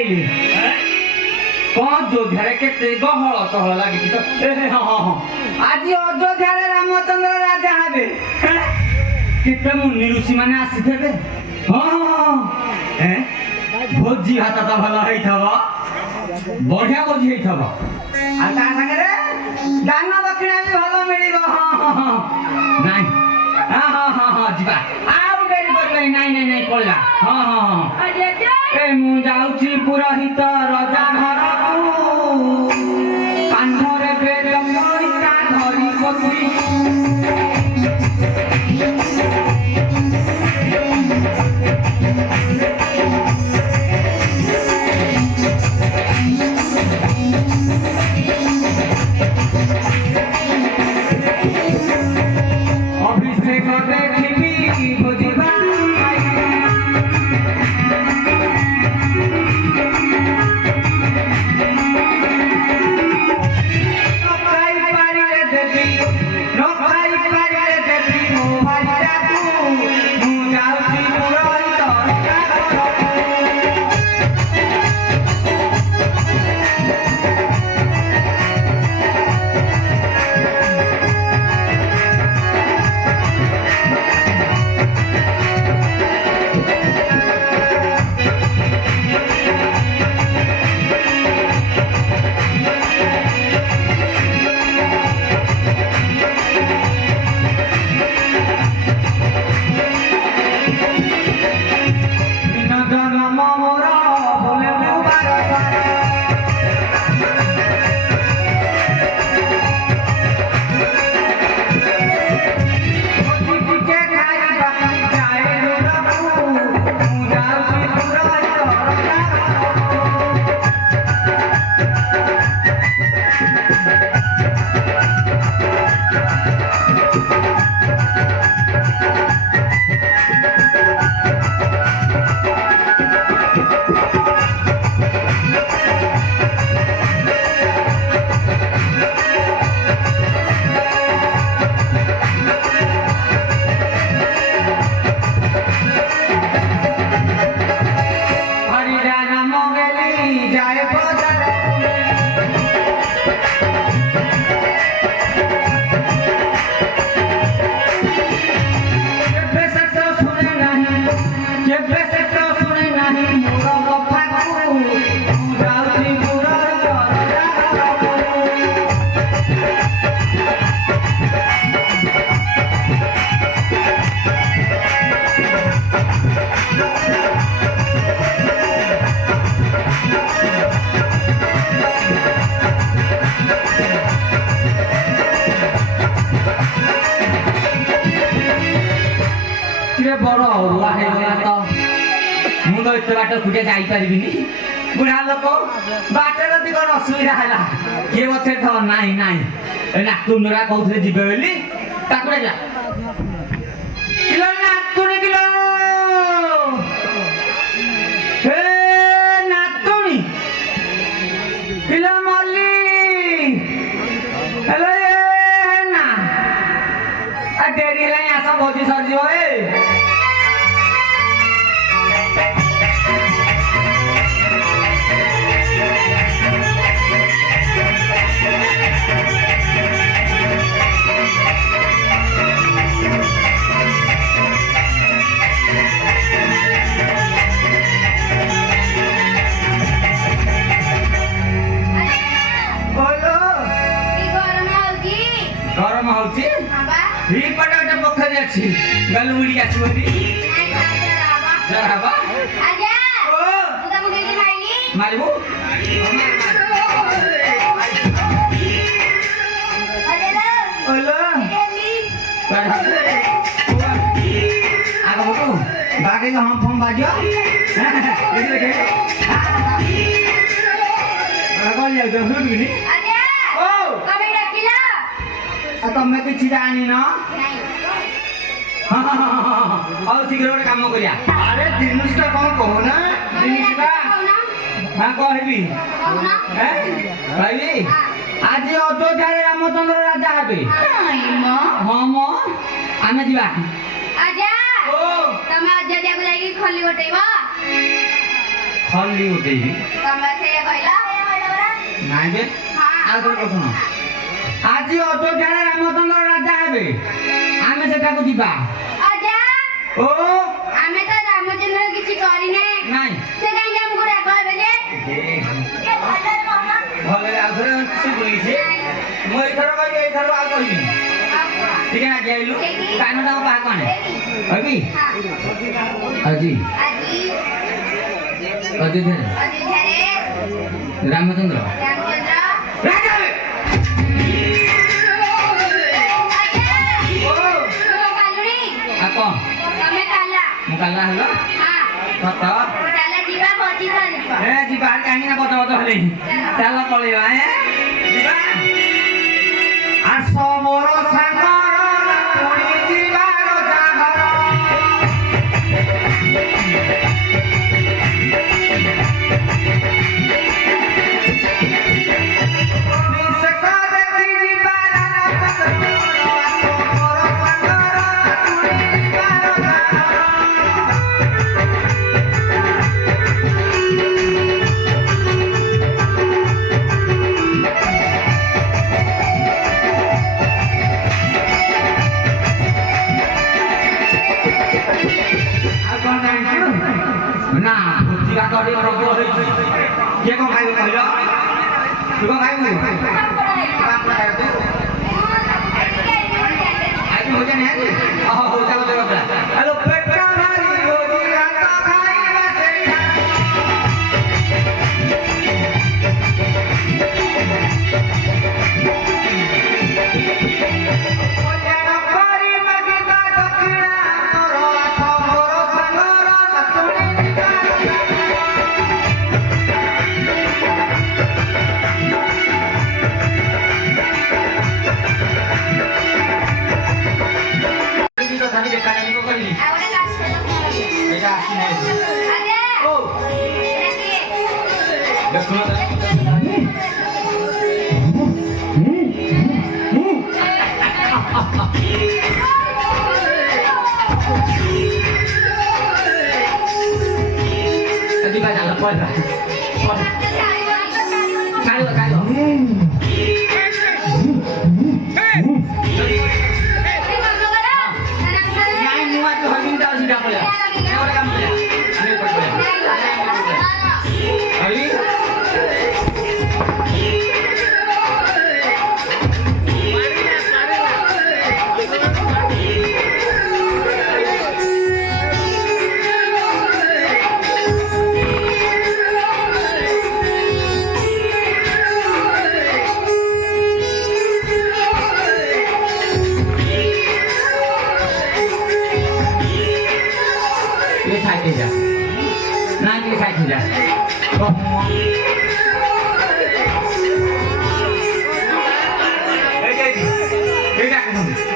आइली कौन जोध्यारे केते गहळ चहळ लागिछि तो आज अयोध्या रे रामचंद्र राजा हेबे केते मुनि ऋषि माने आसीथेबे भोजी हाता तो भल होइथबो बढ़िया भोजी होइथबो आ ता संगे रे दान दक्षिणा भी भल मिलिबो नाही जीवा आउ डेरी करले नाही पळला ए मु जाउची पुरोहित राजा घरकू कान्हरे बेद पइसा धरि पति अभिषेक देखिबी भोजिबा खुटे जाई परिबिनी बुढ़ा लोक बाटे रति कोन असुविधा हला के बचे थ नाही नातुनरा कहउथले जिबे बेली ताकुरे जा किलो नातुनी किलो हे नातुनी किलो मल्ली हेलो ना आ देरी हला आसा भोजी सरजियो ए गरम होची ही पटाटा पोखरी अछि गलमुड़ी अछि बोली जराबा आजा ओ तू मुझे के मारली मारबो ओलो आगो बटू बागे हम फोन बाजियो देख कौन जाऊ तो सुनबी आजा ओ कबे डकिला आ तमे किछि जानी न और शीघ्र गोटे काम करिया अरे दिनुसटा कोन कहू ना दिनुसटा हां कहबी हैं कहबी आज अयोध्या रे रामचंद्र राजा हेबे हां म आमे दिबा आजा ओ तमे अयोध्या को जाई खली गोटेबा ହଳଦୀ ଉଠେଇବି ତମେ ସେଇଆ କହିଲ ନାଇଁ ଯେ ଆଉ ଥରେ ଶୁଣ ଆଜି ଅଯୋଧ୍ୟାରେ ରାମଚନ୍ଦ୍ର ରାଜା ହେବେ ଆମେ ସେଠାକୁ ଯିବା ଅଜା ଓ ଆମେ ତ ରାମଚନ୍ଦ୍ର କିଛି କରିନେ ନାଇଁ ସେ କାହିଁକି ଆମକୁ ରାଗ ହେବେ ଯେ ଭଲରେ ଆଉ ଥରେ ଶୁଭୁଛି ମୁଁ ଏଇଥର କହିବି ଏଇଥର ଆଉ କହିବି ठीक है आगे आइलु कानोटा को पाक आने अभी अजी अयोध्या रामचंद्र राजा ako kami kala mukalla hello ha toto kala jiba boti jiba jiba kahi na koto koto hale chala paliba jiba aso moro sangoro puri jiba ro jagoro Tadi orang tua itu, dia kok kayu kayu, juga kayu. Ayo hujan ya? Oh hujan hujan hujan. Halo peta hari hujan atau kayu masih. Hujan apa di pagi pagi kira, moro atau moro sangoro tatuni kita. Tadi banyak lepas lah. Kayu, kayu. Yang muat tu hari ini dah sudah boleh. Yang orang kamu boleh. Ini boleh. Hari. Nanti saya tidak. Oh. Hei, hei, hei,